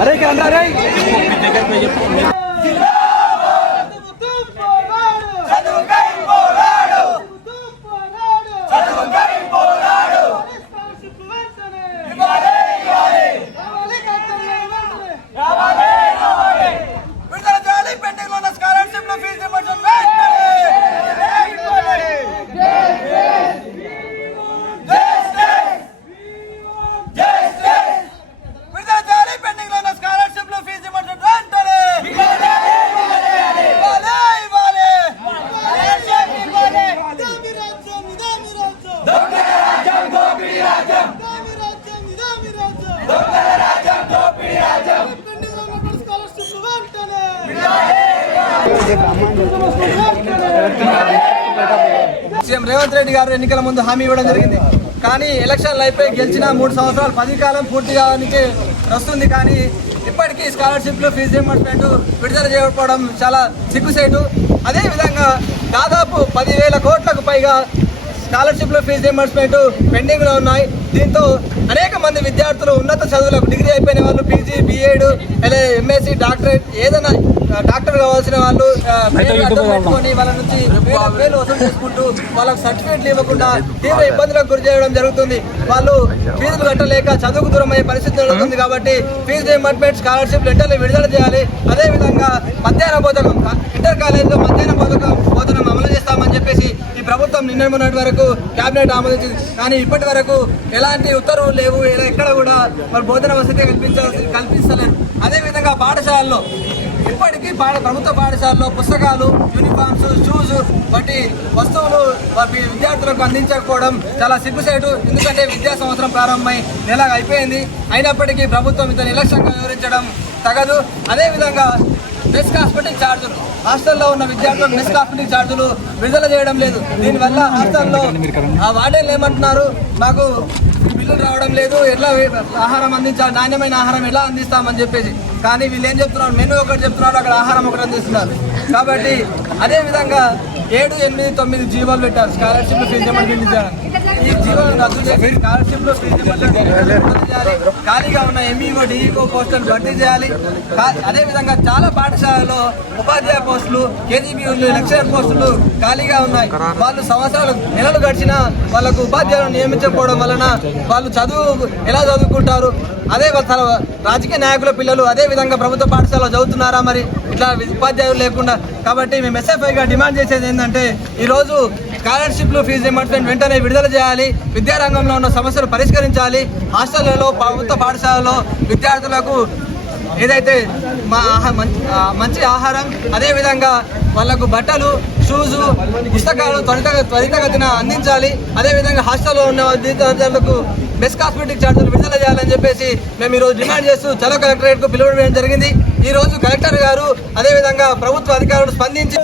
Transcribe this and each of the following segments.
అరే అరే సీఎం రేవంత్ రెడ్డి గారు ఎన్నికల ముందు హామీ ఇవ్వడం జరిగింది. కానీ ఎలక్షన్లు అయిపోయి గెలిచిన 3 సంవత్సరాలు పదవి కాలం పూర్తి కావడానికి వస్తుంది. కానీ ఇప్పటికీ స్కాలర్షిప్లు ఫీజు రీయింబర్స్మెంట్ విడుదల చేయకపోవడం చాలా సిగ్గుసేటు. అదేవిధంగా దాదాపు 10,000 కోట్లకు పైగా స్కాలర్షిప్లు ఫీజు రీయింబర్స్మెంట్ పెండింగ్లో ఉన్నాయి. దీంతో అనేక మంది విద్యార్థులు ఉన్నత చదువులకు డిగ్రీ అయిపోయిన వాళ్ళు పీజీ, బీఎడ్, ఎంఎస్సీ, డాక్టరేట్ ఏదైనా డాక్టర్ కావాల్సిన వాళ్ళు పెట్టుకొని వాళ్ళ నుంచి వేలు వసూలు చేసుకుంటూ వాళ్ళకు సర్టిఫికేట్లు ఇవ్వకుండా తీవ్ర ఇబ్బందులకు గురి చేయడం జరుగుతుంది. వాళ్ళు ఫీజులు కట్టలేక చదువుకు దూరం అయ్యే పరిస్థితి జరుగుతుంది. కాబట్టి ఫీజు రీయింబర్స్మెంట్ స్కాలర్షిప్ వెంటనే విడుదల చేయాలి. అదేవిధంగా మధ్యాహ్న భోజనం ఇంటర్ కాలేజీలో మధ్యాహ్న భోజనం అమలు చేస్తామని చెప్పేసి ఈ ప్రభుత్వం నిన్న మొన్నటి వరకు కేబినెట్ ఆమోదించింది. కానీ ఇప్పటి వరకు ఎలాంటి ఉత్తర్వులు లేవు. ఎక్కడ కూడా మరి భోజన వసతి కల్పిస్తలేదు. అదేవిధంగా పాఠశాలల్లో ఇప్పటికీ ప్రభుత్వ పాఠశాలలో పుస్తకాలు, యూనిఫామ్స్, షూస్ వంటి వస్తువులు విద్యార్థులకు అందించకపోవడం చాలా సిగ్గుసేటు. ఎందుకంటే విద్యా సంవత్సరం ప్రారంభమై నెల అయిపోయింది. అయినప్పటికీ ప్రభుత్వం ఇంత నిర్లక్ష్యంగా వివరించడం తగదు. అదేవిధంగా మెస్ కాస్మెటిక్ ఛార్జీలు హాస్టల్లో ఉన్న విద్యార్థులకు మెస్ కాస్మెటిక్ ఛార్జీలు విడుదల చేయడం లేదు. దీనివల్ల హాస్టల్లో వార్డెన్లు ఏమంటున్నారు, మాకు బిల్లులు రావడం లేదు, ఎట్లా ఆహారం అందించాలి, నాణ్యమైన ఆహారం ఎలా అందిస్తామని చెప్పేసి. కానీ వీళ్ళు ఏం చెప్తున్నారు, మెనూ ఒకటి చెప్తున్నారు, అక్కడ ఆహారం ఒకటి అందిస్తున్నారు. కాబట్టి అదేవిధంగా 7, 8, 9 జీవోలు పెట్టారు స్కాలర్షిప్ ఫీజు రీయింబర్స్మెంట్ చేయాలని. ఈ జీవోలు రద్దు చేసి స్కాలర్షిప్లో ఫీజు రీయింబర్స్మెంట్ చేయాలి. ఖాళీగా ఉన్న ఎంఈఓ, డిఈఓ పోస్టులను భర్తీ చేయాలి. అదేవిధంగా చాలా పాఠశాలలో ఉపాధ్యాయ పోస్టులు, కేజీబీలు, లెక్చరర్ పోస్టులు ఖాళీగా ఉన్నాయి. వాళ్ళు నెలలు గడిచినా వాళ్ళకు ఉపాధ్యాయులను నియమించకపోవడం వలన వాళ్ళు చదువు ఎలా చదువుకుంటారు? అదే రాజకీయ నాయకుల పిల్లలు అదే విధంగా ప్రభుత్వ పాఠశాలలో చదువుతున్నారా? మరి ఇట్లా ఉపాధ్యాయులు లేకుండా. కాబట్టి మేము ఎస్ఎఫ్ఐగా డిమాండ్ చేసేది ఏంటంటే ఈరోజు స్కాలర్షిప్లు ఫీజు రీయింబర్స్మెంట్ వెంటనే విడుదల చేయాలి. విద్యారంగంలో ఉన్న సమస్యలు పరిష్కరించాలి. హాస్టళ్లలో ప్రభుత్వ పాఠశాలలో విద్యార్థులకు ఏదైతే మంచి ఆహారం, అదేవిధంగా వాళ్ళకు బట్టలు, షూజు, పుస్తకాలు త్వరితగతిన అందించాలి. అదేవిధంగా హాస్టల్లో ఉన్న విద్యార్థులకు మెస్ కాస్మెటిక్ ఛార్జీలు విడుదల చేయాలని చెప్పేసి మేము ఈరోజు డిమాండ్ చేస్తూ చలో కలెక్టరేట్కు పిలువడం జరిగింది. ఈరోజు కలెక్టర్ గారు అదేవిధంగా ప్రభుత్వ అధికారులు స్పందించి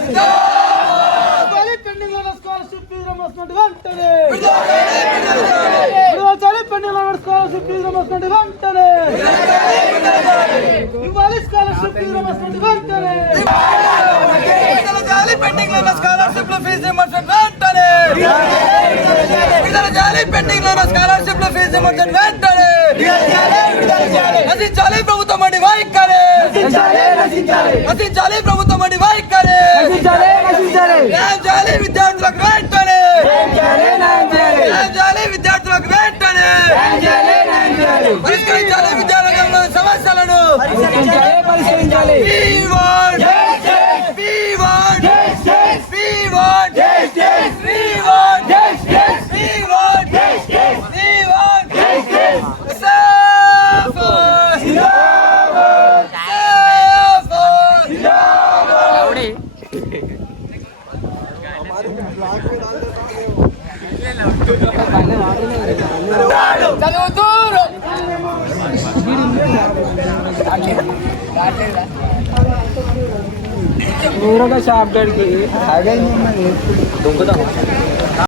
నశించాలి ప్రభుత్వం అని వైఖరి, నశించాలి ప్రభుత్వం అని వైఖరి, న్యాయం చేయాలి విద్యార్థులకు వెంటనే, న్యాయం చేయాలి విద్యార్థులకు వెంటనే, పరిష్కరించాలి విద్యారంగంలో సమస్యలను. షాప్ గడికి